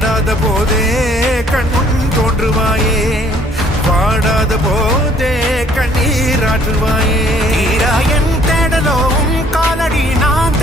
தேடாத போதே கண்முன் தோன்றுவாயே, பாடாத போதே கண்ணீராற்றுவாயே. என் தேடலும் காலடி நான்